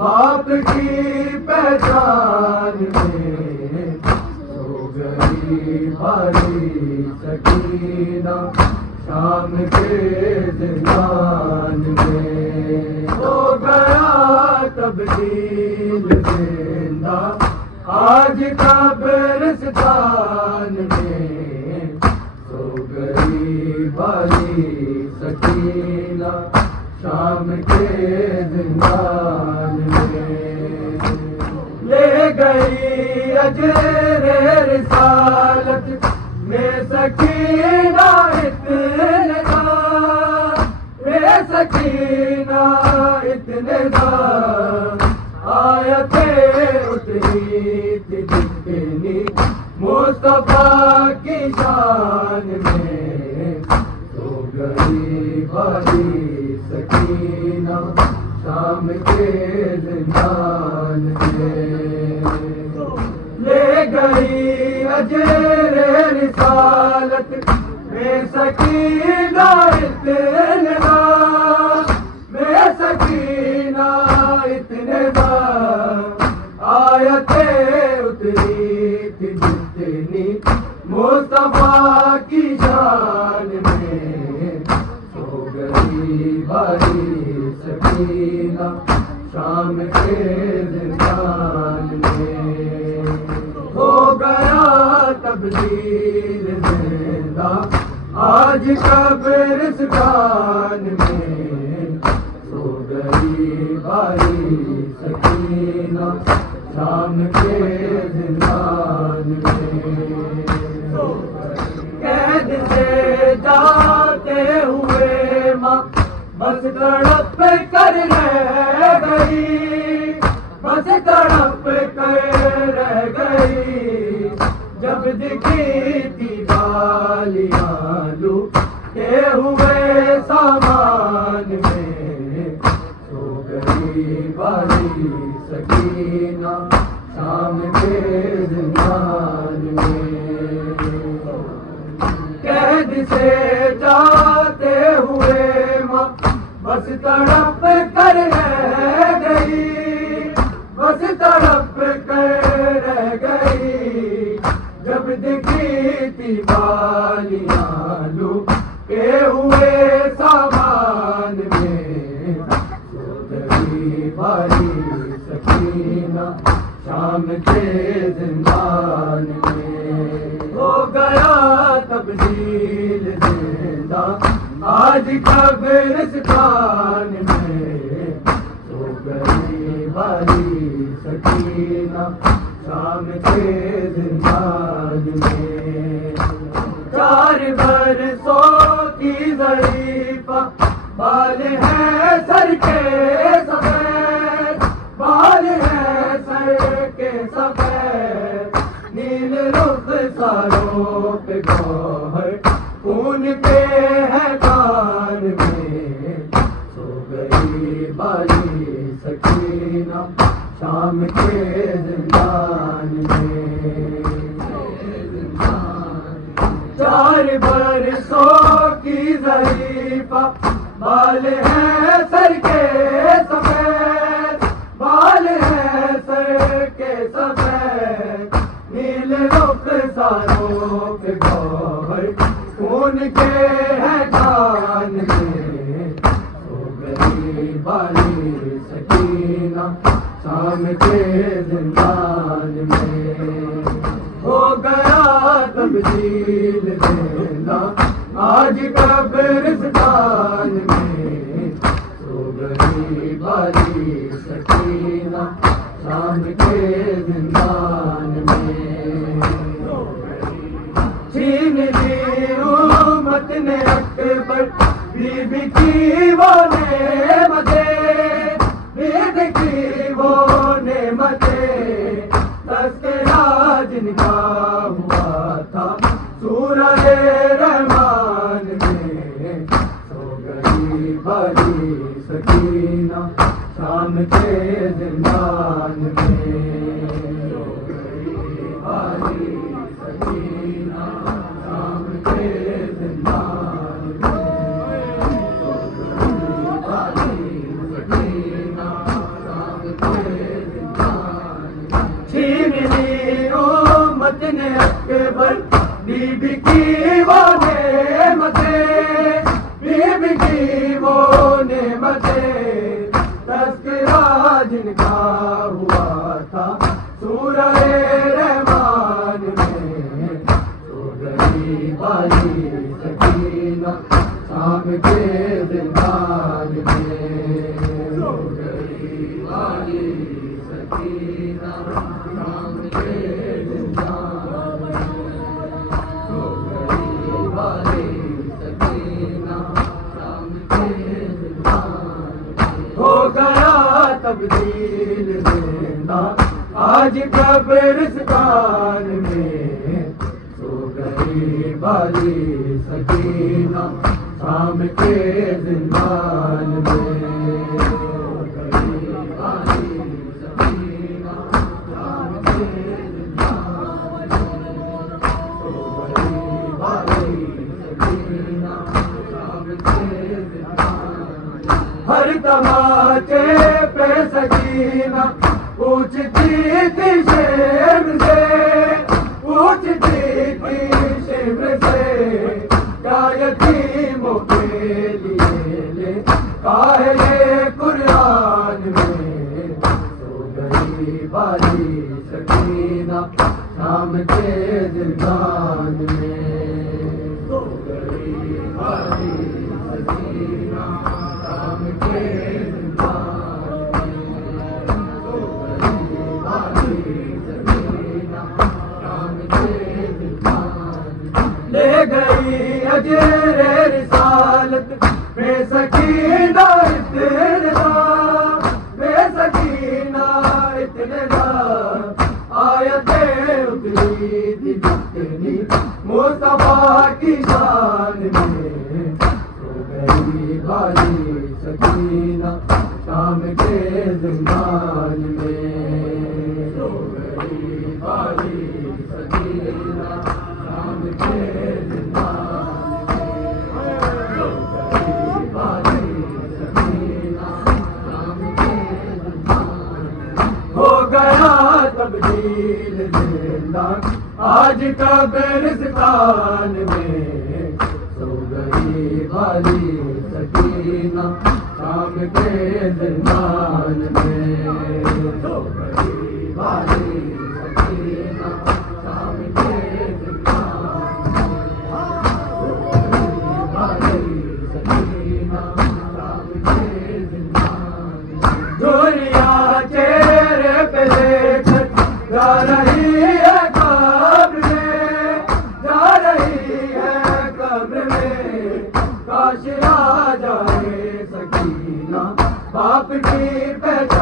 باپ کی پہچان میں سو گئی بھاری سکینہ شام کے زندان میں، ہو گیا تبدیل زندہ آج قبرستان میں، سو گئی بھاری سکینہ شام کے زندان میں، لے گئی اجر رسالت میں سکینہ اتنے دار، میں سکینہ اتنے دار، آیتیں اتری تھی جتنی مصطفیٰ کی شان میں، سو گئی بھاری سکینہ شام کے زندان میں، لے گئی اجر رسالت میں سکینہ اتنے دار، میں سکینہ اتنے دار، آیتیں اتری تھی جتنی مصطفیٰ کی شان میں، سو گئی بھاری سکینہ شام کے زندان میں، ہو گیا تبدیل زندہ آج قبرستان میں، سو گئی بھاری سکینہ شام کے زندان میں، قید سے جاتے ہوئے ماں بس تڑپ کر رہ گئی، بس تڑپ کر رہ گئی، جب دکھی تھی بالیاں لوٹے ہوئے سامان میں، سو گئی بھاری سکینہ شام کے زندان میں، قید سے جاتے ہوئے ماں بس تڑپ کر رہ گئی، بس تڑپ کر رہ گئی، جب دکھی تھی بالیاں لوٹے ہوئے سامان میں، سو گئی بھاری سکینہ شام کے زندان میں، ہو گیا تبدیل زندہ آج قبرستان میں، سو گئی بھاری سکینہ شام کے زندان میں، 4 برسوں کی ضعیفہ بال ہے سر کے سفید، بال ہے سر کے سفید، نیل رخ ساروں پہ گوہر خون کے ہے کان میں، سو گئی بھاری سکینہ شام کے زندان میں، 4 برسوں کی ضعیفہ بال ہے سر کے سفید، بال ہے سر کے سفید، نیل رخ ساروں پہ گوہر خون کے ہے کان میں، سو گئی بھاری سکینہ شام کے زندان میں، ہو گیا تبدیل زندہ آج قبرستان میں، سو گئی بھاری سکینہ شام کے زندان میں، چھین لی امت نے اکبر بی بی کی وہ نعمتیں، بی بی کی وہ نعمتیں، تذکرہ جن کا ہوا تھا سورہ رحمان میں، سو گئی بھاری سکینہ شام کے زندان میں، سو گئی بھاری سکینہ شام کے زندان میں، سو گئی بھاری سکینہ شام کے متن اکبر بی بی کی وہ نعمتیں بی بی کی وہ نعمتیں تذکرہ جن کا ہوا تھا سورہ رحمان میں سو گئی والی سکینہ شام کے زندان میں سو گئی والی سکینہ شام کے زندان میں سو گئی والی سکینہ شام کے زندان میں ہو گیا تبدیل زندہ آج قبرستان میں سو گئی والی سکینہ شام کے زندان میں سو گئی والی سکینہ شام کے زندان میں سو گئی والی سکینہ شام کے زندان میں ہر تماچے پہ سکینہ پوچھتی تھی شیب سے پوچھتی تھی شیب سے کیا یتیموں کے لیے لے قائل قرآن میں سو گئی والی سکینہ شام کے زندان میں سو گئی والی سکینہ شام کے لے گئی اجر رسالت بے سکینہ بے سکینہ آیتیں اتری تھی جتنی مصطفیٰ کی شان میں سو گئی والی سکینہ شام کے زندان میں سو گئی والی سکینہ شام کے زندان میں سو گئی والی سکینہ شام کے زندان میں ہو گیا تبدیل زندان آج قبرستان میں سو گئی والی سکینہ شام کے زندان میں سو گئی والی سکینہ شام کے زندان میں سو گئی والی سکینہ شام کے زندان میں دنیا چہرے پہ دیکھ جا رہی ہے قبر میں جا رہی ہے قبر میں کاش آ جائے سکینہ باپ کی پہچان